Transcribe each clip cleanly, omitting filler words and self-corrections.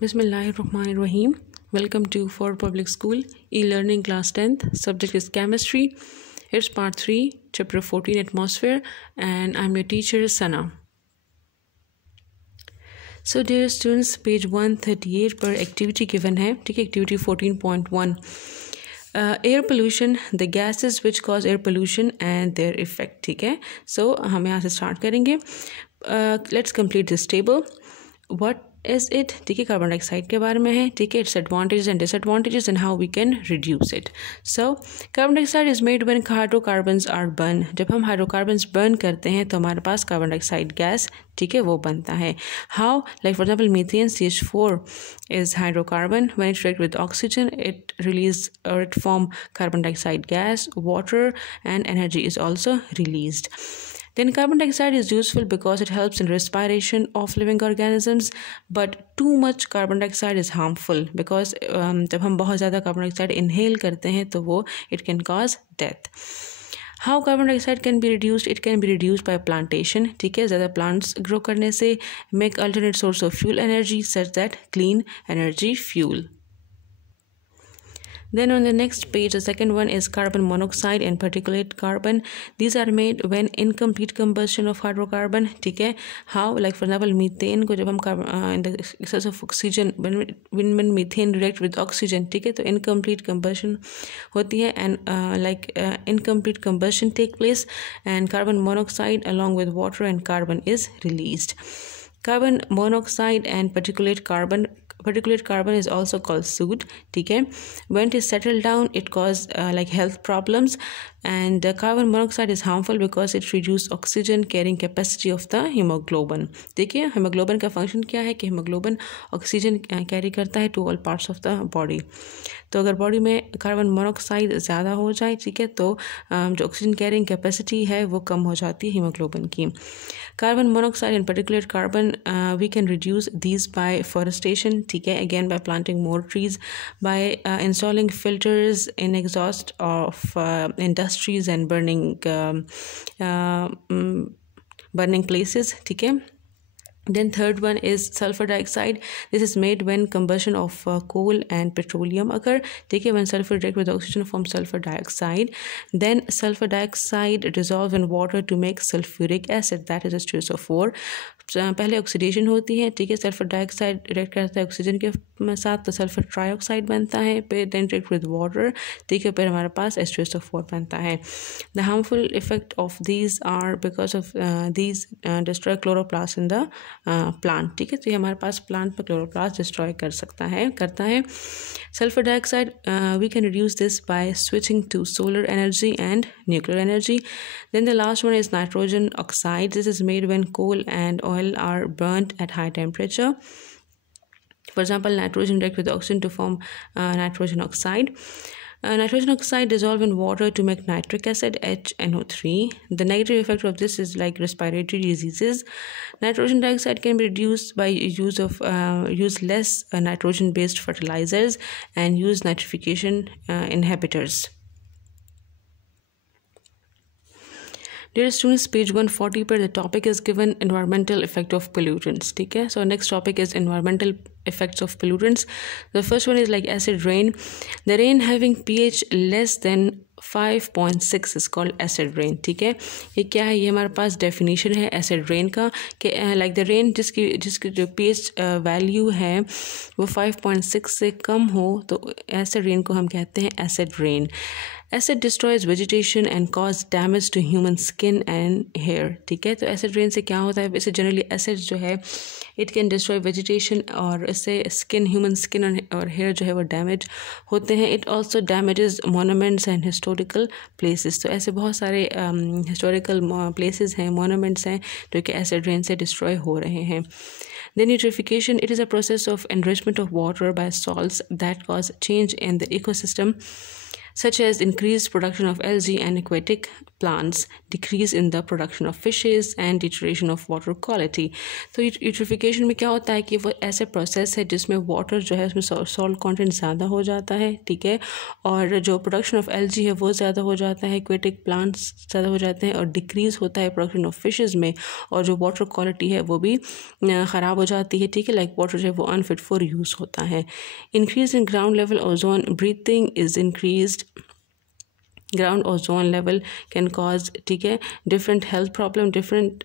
Bismillahirrahmanirrahim. Welcome to For Public School e-learning class 10th. Subject is chemistry. It's part 3, chapter 14, atmosphere, and I'm your teacher Sana. So dear students, page 138 पर activity given है, ठीक है, activity 14.1. Air pollution, the gases which cause air pollution and their effect, ठीक है. So हम यहाँ से start करेंगे. Let's complete this table. What is it? ठीक है, कार्बन डाइऑक्साइड के बारे में है, ठीक है, its advantages and disadvantages and how we can reduce it. So carbon dioxide is made when hydrocarbons are burned. जब हम हाइड्रोकार्बन्स बर्न करते हैं तो हमारे पास कार्बन डाइऑक्साइड गैस, ठीक है, वो बनता है. How? Like for example, methane CH4 is hydrocarbon. When it reacts with oxygen, it release or it form carbon dioxide gas, water, and energy is also released. Then carbon dioxide is useful because it helps in respiration of living organisms, but too much carbon dioxide is harmful because जब हम बहुत ज़्यादा carbon dioxide inhale करते हैं तो वो it can cause death. How carbon dioxide can be reduced? It can be reduced by plantation, ठीक है, ज़्यादा plants grow करने से. Make alternate source of fuel energy such that clean energy fuel. Then on the next page, the second one is carbon monoxide and particulate carbon. These are made when incomplete combustion of hydrocarbon, ठीक है. How? Like for example, methane को जब हम in the excess of oxygen, when methane react with oxygen, ठीक है, तो incomplete combustion होती है and incomplete combustion take place and carbon monoxide along with water and carbon is released. Carbon monoxide and particulate carbon is also called soot, ठीक है. When it is settled down, it causes health problems, and carbon monoxide is harmful because it reduces oxygen carrying capacity of the hemoglobin. देखिए hemoglobin का function क्या है कि hemoglobin oxygen carry करता है to all parts of the body. तो अगर body में कार्बन मोनोऑक्साइड ज़्यादा हो जाए, ठीक है, तो जो ऑक्सीजन कैरिंग कैपेसिटी है वो कम हो जाती है हीमोग्लोबिन की. Carbon monoxide and particulate carbon we can reduce these by forestation, ठीक है, again by planting more trees, by installing filters in exhaust of industries and burning places, ठीक है. Then third one is sulfur dioxide. This is made when combustion of coal and petroleum occur. ठीक है, when sulfur react with oxygen forms sulfur dioxide. Then sulfur dioxide dissolves in water to make sulfuric acid. That is H2SO4. पहले oxidation होती है, ठीक है, sulphur dioxide react करता है oxygen के साथ तो सल्फर ट्राइऑक्साइड बनता है, फिर देन रिएक्ट विद वाटर, ठीक है, फिर हमारे पास H2SO4 बनता है. The harmful effect of these are because of these destroy chloroplast in the plant, ठीक है, तो ये हमारे पास प्लांट में क्लोरोप्लास्ट डिस्ट्रॉय करता है. Sulphur dioxide we can reduce this by switching to solar energy and nuclear energy. Then the last one is nitrogen oxide. This is made when coal and oil are burnt at high temperature. For example, nitrogen reacts with oxygen to form nitrogen oxide. Nitrogen oxide dissolves in water to make nitric acid, HNO3. The negative effect of this is like respiratory diseases. Nitrogen dioxide can be reduced by use less nitrogen-based fertilizers and use nitrification inhibitors. Dear students, page 140 पर the topic is given environmental effect of pollutants, ठीक है. So next topic is environmental effects of pollutants. The first one is like acid rain. The rain having pH less than 5.6 is called acid rain, ठीक है. ये क्या है, ये हमारे पास definition है एसिड रेन का कि लाइक द रेन जिसकी जो pH वैल्यू है वो 5.6 से कम हो तो एसिड रेन को हम कहते हैं acid rain. Acid destroys vegetation and cause damage to human skin and hair, ठीक है. तो एसिड रेन से क्या होता है, इससे जनरली एसिड जो है इट कैन डिस्ट्रॉय वेजिटेशन और इससे ह्यूमन स्किन और हेयर जो है वो डैमेज होते हैं. It also damages monuments and historical places. तो ऐसे बहुत सारे हिस्टोरिकल प्लेसेस हैं, मोनूमेंट्स हैं जो कि एसिड रेन से डिस्ट्रॉय हो रहे हैं. Then eutrophication, it is a process of enrichment of water by salts that cause change in the ecosystem. such as increased production of algae and aquatic plants, decrease in the production of fishes and deterioration of water quality. तो eutrophication में क्या होता है कि वो ऐसे process है जिसमें वाटर जो है उसमें सॉल्ट कंटेंट ज़्यादा हो जाता है, ठीक है, और जो प्रोडक्शन ऑफ एल्जी है वो ज़्यादा हो जाता है, एक्वेटिक प्लांट्स ज़्यादा हो जाते हैं, और डिक्रीज़ होता है प्रोडक्शन ऑफ फिशेज़ में, और जो वाटर क्वालिटी है वो भी ख़राब हो जाती है, ठीक है, लाइक वाटर जो है वो अनफिट फॉर यूज़ होता है. Increase in ground level ozone, breathing is increased, ground ozone level can cause, ठीक है, different health problem, different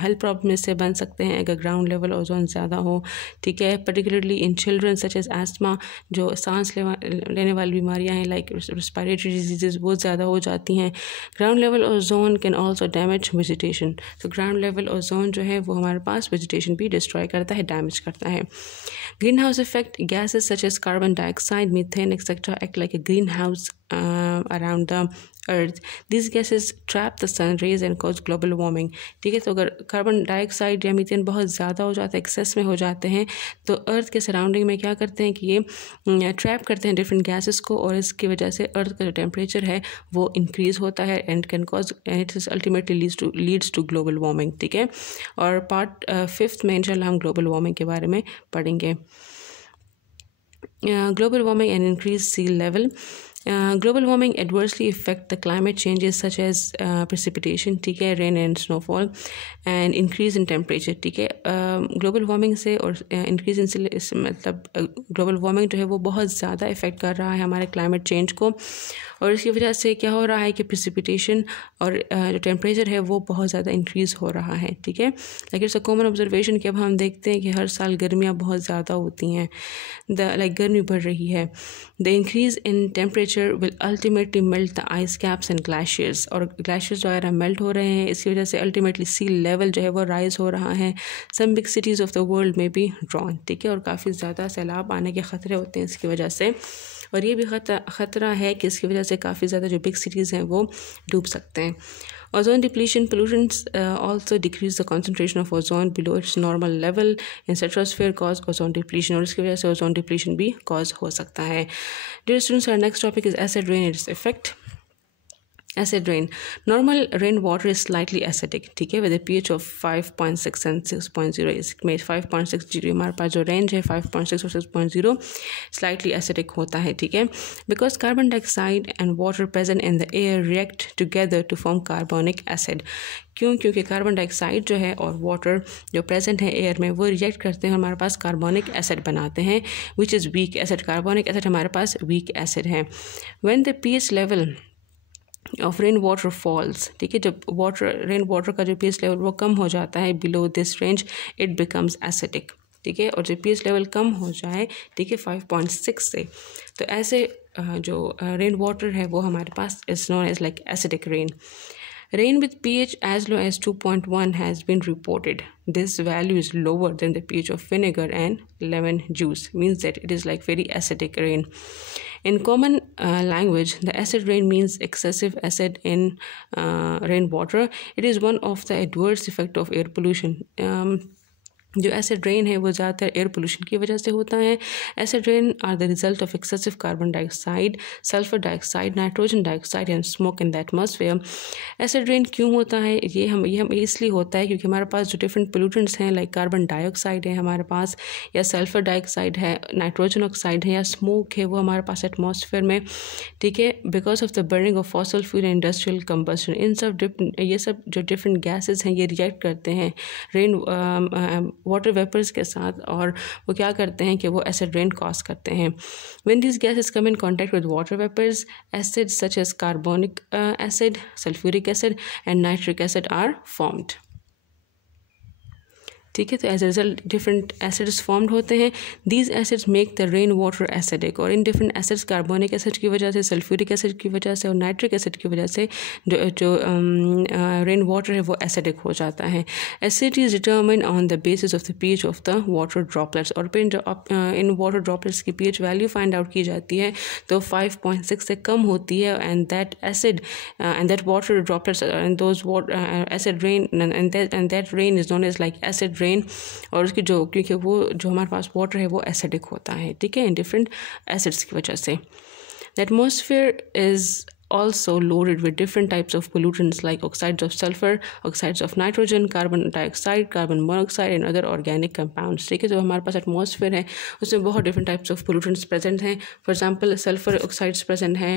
health problem इससे बन सकते हैं अगर ग्राउंड लेवल ओजोन ज़्यादा हो, ठीक है, particularly in children such as asthma, जो सांस लेने वाली बीमारियां हैं लाइक रेस्पिरेटरी डिजीज़ वो ज़्यादा हो जाती हैं. Ground level ozone can also damage vegetation, तो ग्राउंड लेवल ओजोन जो है वो हमारे पास वेजिटेशन भी डिस्ट्रॉय करता है, डैमेज करता है. Green house effect, gases such as carbon dioxide, methane etcetera act like a green house around the earth. These gases trap the sun rays and cause global warming. ठीक है, तो अगर carbon dioxide या methane बहुत ज़्यादा हो जाता है, एक्सेस में हो जाते हैं, तो अर्थ के सराउंडिंग में क्या करते हैं कि ये ट्रैप करते हैं डिफरेंट गैसेस को, और इसकी वजह से अर्थ का जो टेम्परेचर है वो इंक्रीज़ होता है and can cause, it is ultimately leads to global warming. ठीक है, और पार्ट 5 में इंशाल्लाह हम ग्लोबल वार्मिंग के बारे में पढ़ेंगे. Global warming and increased sea level. Global warming adversely affect the climate changes such as precipitation, ठीक है, rain and snowfall, and increase in temperature. ठीक है, ग्लोबल वार्मिंग से और इंक्रीज इन मतलब ग्लोबल वार्मिंग जो है वो बहुत ज़्यादा इफ़ेक्ट कर रहा है हमारे क्लाइमेट चेंज को, और इसकी वजह से क्या हो रहा है कि प्रिसिपिटेशन और जो टेम्परेचर है वो बहुत ज़्यादा इंक्रीज़ हो रहा है. ठीक है, like it's a common observation कि अब हम देखते हैं कि हर साल गर्मियाँ बहुत ज़्यादा होती हैं, गर्मी बढ़ रही है. The increase in temperature will ultimately melt the ice caps and glaciers, और ग्लेशियर्स वगैरह मेल्ट हो रहे हैं, इसकी वजह से अल्टीमेटली सी लेवल जो है वो राइज हो रहा है. Some big cities of the world में भी ड्रॉन, ठीक है, और काफ़ी ज़्यादा सैलाब आने के ख़तरे होते हैं इसकी वजह से, और ये भी ख़तरा है कि इसकी वजह से काफ़ी ज़्यादा जो बिग सिटीज़ हैं वो डूब सकते हैं. Ozone depletion, pollutants also decrease the concentration of ozone below its normal level in stratosphere, cause ozone depletion, और इसकी वजह से ozone depletion भी cause हो सकता है. Dear students, our next topic is acid rain and its effect. Acid rain. Normal rainwater is slightly acidic, ठीक है, with a pH of 5.6 and 6.0. इसमें 5.6 हमारे पास जो रेंज है 5.6 और 6.0 slightly acidic होता है. ठीक है, because carbon dioxide and water present in the air react together to form carbonic acid. क्योंकि कार्बन डाइऑक्साइड जो है और वाटर जो प्रेजेंट है एयर में वो रिएक्ट करते हैं, हमारे पास कार्बोनिक एसिड बनाते हैं, which is weak acid. Carbonic acid हमारे पास वीक एसिड है. When the pH level of rain water falls, ठीक है, जब रेन वाटर का जो pH लेवल वो कम हो जाता है below this range, it becomes acidic. ठीक है, और जब pH लेवल कम हो जाए, ठीक है, 5.6 से, तो ऐसे जो रेन वाटर है वो हमारे पास is known as like acidic rain. Rain with pH as low as 2.1 has been reported. This value is lower than the pH of vinegar and lemon juice, means that it is like very acidic rain. In common language, the acid rain means excessive acid in rainwater. It is one of the adverse effect of air pollution. जो acid rain है वो ज़्यादातर air pollution की वजह से होता है. Acid rain are the result of excessive carbon dioxide, sulphur dioxide, nitrogen dioxide and smoke in the atmosphere. Acid rain क्यों होता है? ये हम इसलिए होता है क्योंकि हमारे पास जो डिफरेंट पोल्यूटेंट्स हैं लाइक कार्बन डाइऑक्साइड है हमारे पास, या सल्फर डाइऑक्साइड है, नाइट्रोजन ऑक्साइड है, या स्मोक है वो हमारे पास एटमॉस्फेयर में. ठीक है, because of the burning of fossil fuel and industrial combustion, ये सब जो डिफरेंट गैसेज हैं ये रिएक्ट करते हैं रेन वाटर वेपर्स के साथ, और वो क्या करते हैं कि वो एसिड रेन कॉज करते हैं. When these gases come in contact with water vapours, acids such as carbonic acid, sulphuric acid and nitric acid are formed. ठीक है, तो as a result different acids formed होते हैं. These acids make the rain water acidic, और इन different acids carbonic acid की वजह से, सल्फ्यूरिक एसिड की वजह से और नाइट्रिक एसिड की वजह से जो रेन वाटर है वो एसिडिक हो जाता है. Acidity is determined on the basis of the pH of the water droplets, और फिर इन वाटर ड्रॉपलेट्स की pH वैल्यू फाइंड आउट की जाती है तो 5.6 से कम होती है. And that acid and that water droplets and those acid rain and that rain is known as like acid rain. और उसकी क्योंकि वो जो हमारे पास वाटर है वो एसिडिक होता है. ठीक है, इन डिफरेंट एसिड्स की वजह से. The atmosphere is also loaded with different types of pollutants like oxides of sulfur, oxides of nitrogen, carbon dioxide, carbon monoxide and other organic compounds. ठीक है, जो हमारे पास एटमॉस्फेयर है उसमें बहुत different types of pollutants present हैं. For example, sulfur oxides present हैं,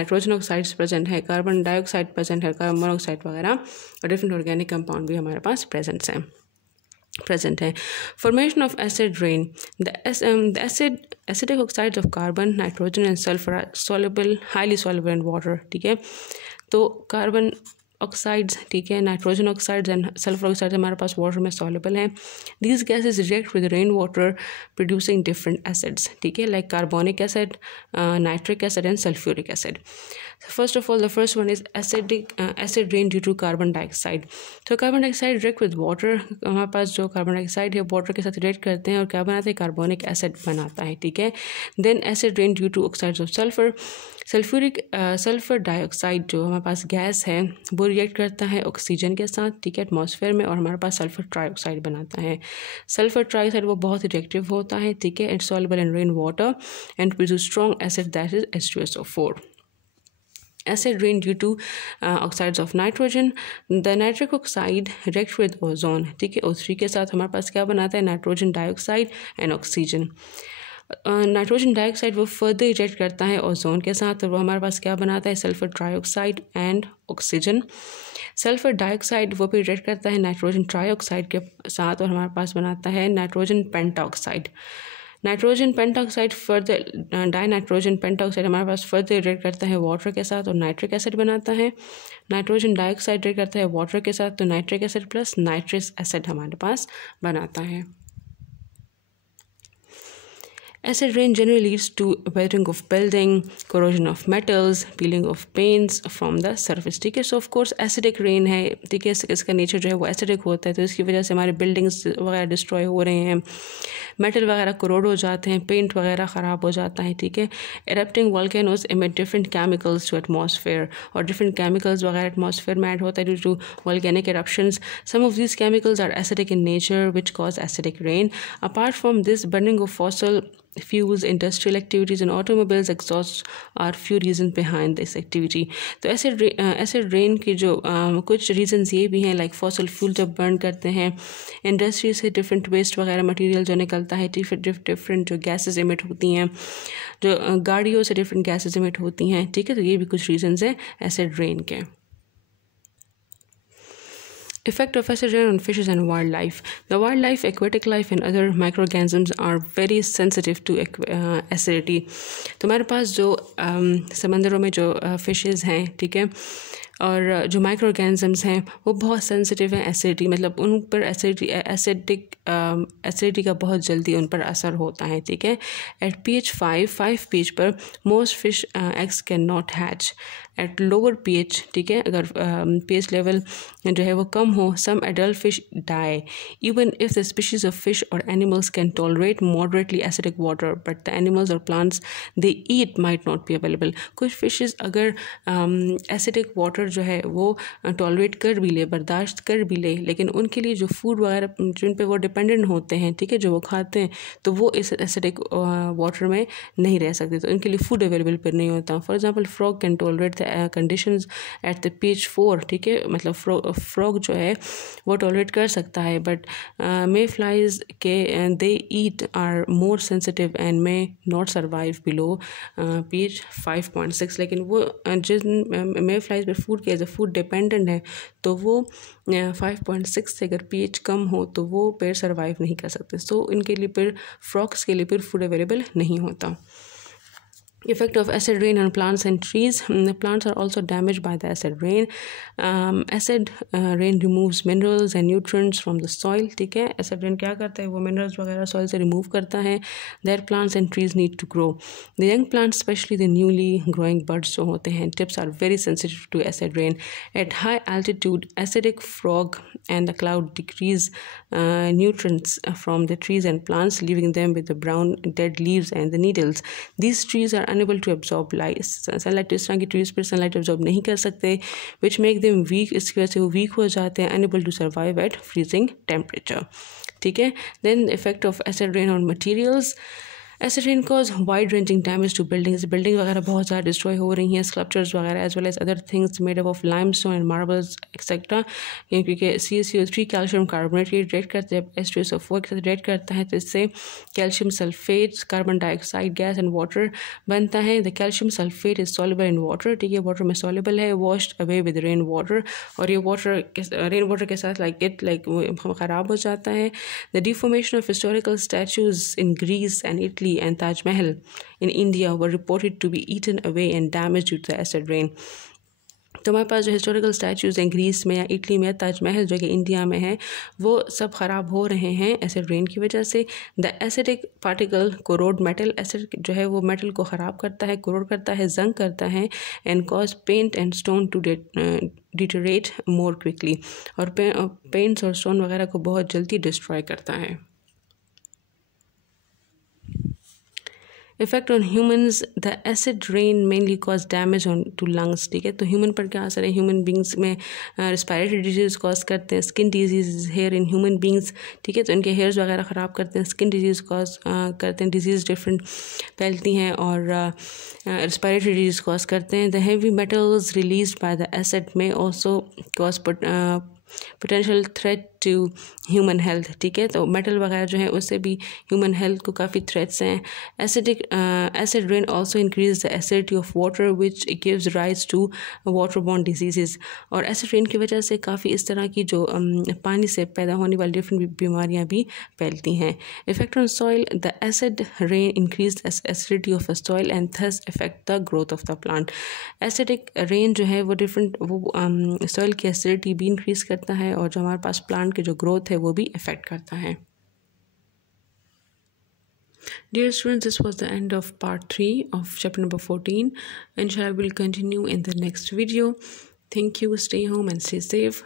nitrogen oxides present है, carbon dioxide present है, carbon monoxide वगैरह और different organic compound भी हमारे पास present हैं. Formation of acid rain. The acidic oxides of carbon, nitrogen and sulfur are soluble, highly soluble in water. ठीक है, तो कार्बन ऑक्साइड्स, ठीक है, nitrogen oxides and sulphur oxides हमारे पास वाटर में सॉल्युबल हैं. These gases react with rain water producing different acids, ठीक है, like carbonic acid, nitric acid and sulphuric acid. First of all, the first one is acid rain due to carbon dioxide. तो carbon dioxide react with water, हमारे पास जो carbon dioxide है water के साथ react करते हैं और क्या बनाते हैं, कार्बोनिक एसिड बनाता है. ठीक है, then acid rain due to oxides of sulphur. Sulphur dioxide जो हमारे पास गैस है वो रिएक्ट करता है ऑक्सीजन के साथ, ठीक है, एटमॉस्फेयर में, और हमारे पास सल्फर ट्राइऑक्साइड बनाता है. सल्फर ट्राइऑक्साइड वो बहुत रिएक्टिव होता है, ठीक है, it's soluble in rain water and produce strong acid that is H2SO4. Acid rain due to oxides of nitrogen. The nitric oxide reacts with ozone, ठीक है, O3 के साथ हमारे पास क्या बनाता है, nitrogen dioxide and oxygen. Nitrogen dioxide वो further react करता है ओजोन के साथ और वो हमारे पास क्या बनाता है, sulphur trioxide and oxygen. Sulphur dioxide वो भी रिएक्ट करता है नाइट्रोजन ट्राइऑक्साइड के साथ और हमारे पास बनाता है nitrogen pentoxide. Nitrogen pentoxide further dinitrogen pentoxide हमारे पास फर्दर रिएक्ट करता है वाटर के साथ और नाइट्रिक एसिड बनाता है. नाइट्रोजन डाइऑक्साइड रिएक्ट करता है वाटर के साथ तो nitric acid plus nitric acid हमारे पास बनाता है. Acid rain generally leads to weathering of building, corrosion of metals, peeling of paints from the surface. ठीक है, so of course acidic rain है, ठीक है, इसका नेचर जो है वो acidic होता है तो इसकी वजह से हमारे buildings वगैरह डिस्ट्रॉय हो रहे हैं, मेटल वगैरह corrode हो जाते हैं, पेंट वगैरह ख़राब हो जाता है. ठीक है, erupting volcanoes emit different chemicals to atmosphere और different chemicals वगैरह atmosphere में ऐड होता है due to volcanic eruptions. Some of these chemicals are acidic in nature which cause acidic rain. Apart from this, burning of fossil fuels, industrial activities and automobiles exhausts are few reasons behind this activity. तो acid rain की जो कुछ reasons ये भी हैं, like fossil fuel जब burn करते हैं, industry से different waste वगैरह material जो निकलता है, different जो gases emit होती हैं, जो गाड़ियों से different gases emit होती हैं. ठीक है, तो ये भी कुछ reasons हैं acid rain के. Effect of acid rain on fishes and wildlife. The wildlife, aquatic life and other microorganisms are very sensitive to acidity. तो हमारे पास जो समंदरों में जो फिशेस हैं, ठीक है, और जो माइक्रो ऑर्गेनिजम्स हैं वो बहुत सेंसिटिव हैं एसिडिटी, मतलब उन पर एसिडिटी का बहुत जल्दी उन पर असर होता है. ठीक है, एट pH 5 pH पर most fish eggs can not hatch. At lower pH, ठीक है, अगर pH लेवल जो है वो कम हो, some adult fish die even if the species of fish और animals can tolerate moderately acidic water but the animals और plants they eat might not be available. कुछ फिशेस अगर एसिडिक वाटर जो है वो टॉलरेट कर भी ले, बर्दाश्त कर भी ले, लेकिन उनके लिए जो फूड वगैरह जिन पे वो डिपेंडेंट होते हैं, ठीक है, जो वो खाते हैं, तो वो इस एसिडिक वाटर में नहीं रह सकते, तो उनके लिए फूड अवेलेबल पर नहीं होता. For example frog can tolerate the conditions at the pH 4, ठीक है, मतलब फ्रॉग जो है वो टॉलरेट कर सकता है, बट मे फ्लाइज के they eat are more sensitive and may not survive below pH 5.6. लेकिन वो जिन मे फ्लाइज पर फूड के एज अ फूड डिपेंडेंट है तो वो 5.6 से अगर pH कम हो तो वो पेड़ सर्वाइव नहीं कर सकते. सो इनके लिए फिर फ्रॉक्स के लिए फिर फूड अवेलेबल नहीं होता. Effect of acid rain on plants and trees. The plants are also damaged by the acid rain. Acid rain removes minerals and nutrients from the soil. ठीक है, acid rain क्या करता है, वो minerals वगैरह soil से remove करता है. Their plants and trees need to grow. The young plants, especially the newly growing buds जो होते हैं, tips are very sensitive to acid rain. At high altitude, acidic fog and the cloud decrease nutrients from the trees and plants, leaving them with the brown dead leaves and the needles. These trees are unable to absorb light sunlight. इस तरह की trees पर sunlight absorb नहीं कर सकते, which make them weak. इसकी वजह से वो वीक हो जाते हैं, unable to survive at freezing temperature. ठीक है, then the effect of acid rain on materials. Acid rain cause wide ranging damage to buildings वगैरह बहुत ज़्यादा डिस्ट्रॉय हो रही हैं, स्कल्पचर्स वगैरह as well as other things made up of limestone and marbles etcetera, क्योंकि CaCO3 कैल्शियम कार्बोनेट रिएक्ट करते हैं, H2SO4 के साथ रिएक्ट करता है, तो इससे calcium sulphate, carbon dioxide gas and water बनता है। The calcium sulphate is soluble in water, ठीक है, वाटर में सॉल्युबल है, washed away with rain water, और ये वाटर रेन वाटर के साथ ख़राब हो जाता है। The deformation of historical statues in Greece and Italy and Taj Mahal in India were reported to be eaten away and damage due to the acid rain. तो हमारे पास जो हिस्टोरिकल स्टैचूज़ हैं ग्रीस में या इटली में, ताजमहल जो कि इंडिया में है, वो सब ख़राब हो रहे हैं एसिड रेन की वजह से। The acidic particle corrode metal, acid जो है वो मेटल को ख़राब करता है, कोरोड करता है, जंग करता है, and cause paint and stone to deteriorate more quickly, और पेंट्स और स्टोन वगैरह को बहुत जल्दी डिस्ट्रॉय करता है। Effect on humans, the acid rain mainly cause damage on to lungs, ठीक है, तो ह्यूमन पर क्या असर है, ह्यूमन बींग्स में रिस्पायरेटरी डिजीज़ कॉज करते हैं, skin disease hair in human beings, ठीक है, तो इनके हेयर्स वगैरह ख़राब करते हैं, स्किन डिजीज़ कॉज करते हैं, डिजीज़ डिफरेंट फैलती हैं, और रिस्पायरेटरी डिजीज़ कॉज करते हैं। The heavy metals released by the acid may also cause potential threat to human health, ठीक है, तो मेटल वगैरह जो है उससे भी ह्यूमन हेल्थ को काफ़ी थ्रेट्स हैं। Acid rain also increase the acidity of water which gives rise to water borne diseases, और एसिड रेन की वजह से काफ़ी इस तरह की जो पानी से पैदा होने वाली डिफरेंट बीमारियाँ भी फैलती हैं। Effect on soil, the acid rain increase the acidity of the soil and thus effect the growth of the plant. Acidic rain जो है वो सॉइल की एसिडिटी भी इंक्रीज़ करता है, और जो हमारे पास प्लांट की जो ग्रोथ है वो भी इफेक्ट करता है। Dear students, this was the end of part 3 of chapter number 14. Inshallah, we'll continue in the next video. Thank you. Stay home and stay safe.